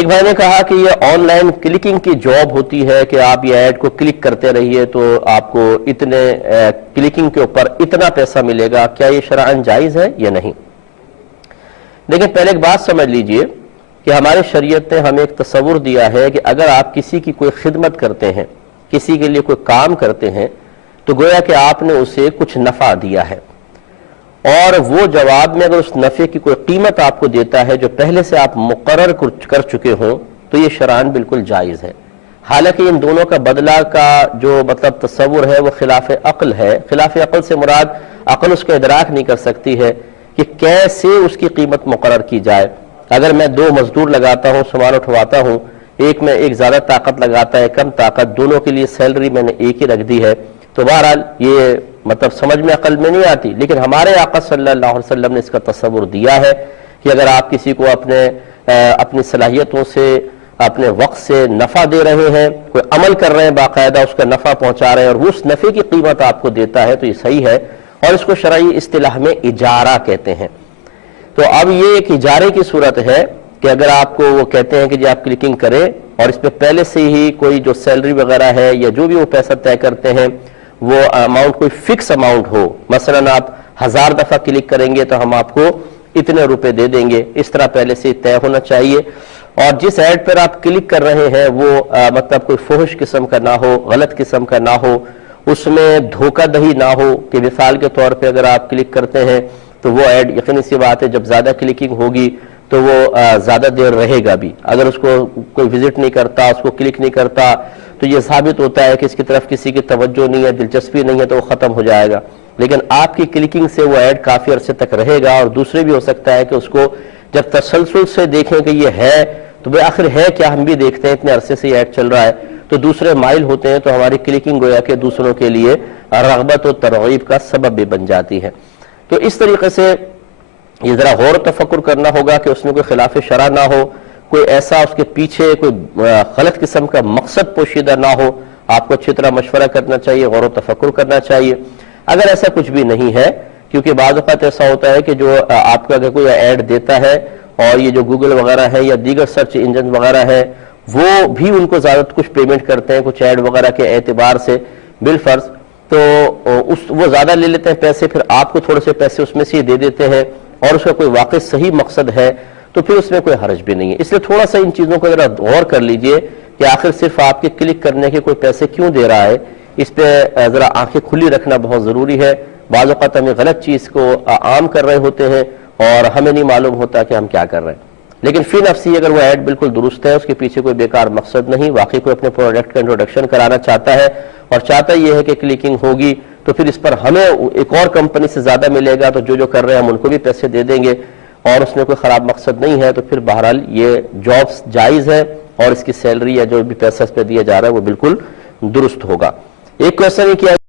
ایک بھائی نے کہا کہ یہ آن لائن کلکنگ کی جاب ہوتی ہے کہ آپ یہ ایڈ کو کلک کرتے رہیے تو آپ کو اتنے کلکنگ کے اوپر اتنا پیسہ ملے گا، کیا یہ شرعاً جائز ہے یا نہیں؟ لیکن پہلے ایک بات سمجھ لیجئے کہ ہماری شریعت نے ہمیں ایک تصور دیا ہے کہ اگر آپ کسی کی کوئی خدمت کرتے ہیں، کسی کے لیے کوئی کام کرتے ہیں، تو گویا کہ آپ نے اسے کچھ نفع دیا ہے، اور وہ جواب میں اگر اس نفع کی کوئی قیمت آپ کو دیتا ہے جو پہلے سے آپ مقرر کر چکے ہوں، تو یہ شرعاً بالکل جائز ہے۔ حالانکہ ان دونوں کا بدلہ کا جو تصور ہے وہ خلاف عقل ہے۔ خلاف عقل سے مراد عقل اس کا ادراک نہیں کر سکتی ہے کہ کیسے اس کی قیمت مقرر کی جائے۔ اگر میں دو مزدور لگاتا ہوں، سامان اٹھواتا ہوں، ایک میں ایک زیادہ طاقت لگاتا ہے، کم طاقت، دونوں کے لیے سیلری میں نے ایک ہی رکھ دی ہے، تو بہرحال یہ سمجھ میں عقل میں نہیں آتی۔ لیکن ہمارے آقا صلی اللہ علیہ وسلم نے اس کا تصور دیا ہے کہ اگر آپ کسی کو اپنی صلاحیتوں سے، اپنے وقت سے نفع دے رہے ہیں، کوئی عمل کر رہے ہیں، باقاعدہ اس کا نفع پہنچا رہے ہیں، اور اس نفع کی قیمت آپ کو دیتا ہے، تو یہ صحیح ہے، اور اس کو شرعی اصطلاح میں اجارہ کہتے ہیں۔ تو اب یہ ایک اجارے کی صورت ہے کہ اگر آپ کو وہ کہتے ہیں کہ جی آپ کلکنگ کریں، اور اس پہ پہلے سے ہی کوئی جو سیلری وغیرہ ہے یا جو بھی وہ پیسہ طے کرتے ہیں وہ اماؤنٹ کوئی فکس اماؤنٹ ہو، مثلا آپ 1000 دفعہ کلک کریں گے تو ہم آپ کو اتنے روپے دے دیں گے، اس طرح پہلے سے طے ہونا چاہیے۔ اور جس ایڈ پر آپ کلک کر رہے ہیں وہ کوئی فحش قسم کا نہ ہو، غلط قسم کا نہ ہو، اس میں دھوکہ دہی نہ ہو کہ مثال کے طور پہ اگر آپ کلک کرتے ہیں تو وہ ایڈ یقینی سی بات ہے جب زیادہ کلکنگ ہوگی تو وہ زیادہ دیر رہے گا بھی، اگر اس کو کوئی وزٹ نہیں کرتا، اس کو کلک نہیں کرتا، تو یہ ثابت ہوتا ہے کہ اس کی طرف کسی کی توجہ نہیں ہے، دلچسپی نہیں ہے، تو وہ ختم ہو جائے گا۔ لیکن آپ کی کلکنگ سے وہ ایڈ کافی عرصے تک رہے گا، اور دوسرے بھی ہو سکتا ہے کہ اس کو جب تسلسل سے دیکھیں کہ یہ ہے تو بے آخر ہے کیا، ہم بھی دیکھتے ہیں اتنے عرصے سے یہ ایڈ چل رہا ہے، تو دوسرے مائل ہوتے ہیں، تو ہماری کلکنگ گویا کہ دوسروں کے لیے رغبت و ترغیب کا سبب بھی بن جاتی ہے۔ تو اس طریقے سے یہ ذرا غور و تفکر کرنا ہوگا کہ اس میں کوئی خلاف شرع نہ ہو، کوئی ایسا اس کے پیچھے کوئی غلط قسم کا مقصد پوشیدہ نہ ہو۔ آپ کو اچھی طرح مشورہ کرنا چاہیے، غور و تفکر کرنا چاہیے۔ اگر ایسا کچھ بھی نہیں ہے، کیونکہ بعض اوقات ایسا ہوتا ہے کہ جو آپ کا اگر کوئی ایڈ دیتا ہے، اور یہ جو گوگل وغیرہ ہے یا دیگر سرچ انجن وغیرہ ہے وہ بھی ان کو زیادہ کچھ پیمنٹ کرتے ہیں کچھ ایڈ وغیرہ کے اعتبار سے بالفرض، تو وہ زیادہ لے لیتے ہیں پیسے، پھر آپ کو تھوڑے سے پیسے اس میں سے دے دیتے ہیں، اور اس کا کوئی واقع صحیح مقصد ہے تو پھر اس میں کوئی حرج بھی نہیں ہے۔ اس لیے تھوڑا سا ان چیزوں کو ذرا غور کر لیجئے کہ آخر صرف آپ کے کلک کرنے کے کوئی پیسے کیوں دے رہا ہے، اس پہ ذرا آنکھیں کھلی رکھنا بہت ضروری ہے۔ بعض اوقات ہمیں غلط چیز کو عام کر رہے ہوتے ہیں اور ہمیں نہیں معلوم ہوتا کہ ہم کیا کر رہے ہیں۔ لیکن فی نفسی اگر وہ ایڈ بالکل درست ہے، اس کے پیچھے کوئی بیکار مقصد نہیں، واقعی کوئی اپنے پروڈکٹ کا انٹروڈکشن کرانا چاہتا ہے اور چاہتا یہ ہے کہ کلکنگ ہوگی، تو پھر اس پر ہمیں ایک اور کمپنی سے زیادہ ملے گا، تو جو کر رہے ہیں ہم ان کو بھی پیسے دے دیں گے، اور اس میں کوئی خراب مقصد نہیں ہے، تو پھر بہرحال یہ جابس جائز ہے، اور اس کی سیلری یا جو بھی پیسہ اس پہ دیا جا رہا ہے وہ بالکل درست ہوگا۔ ایک کویسچن یہ کیا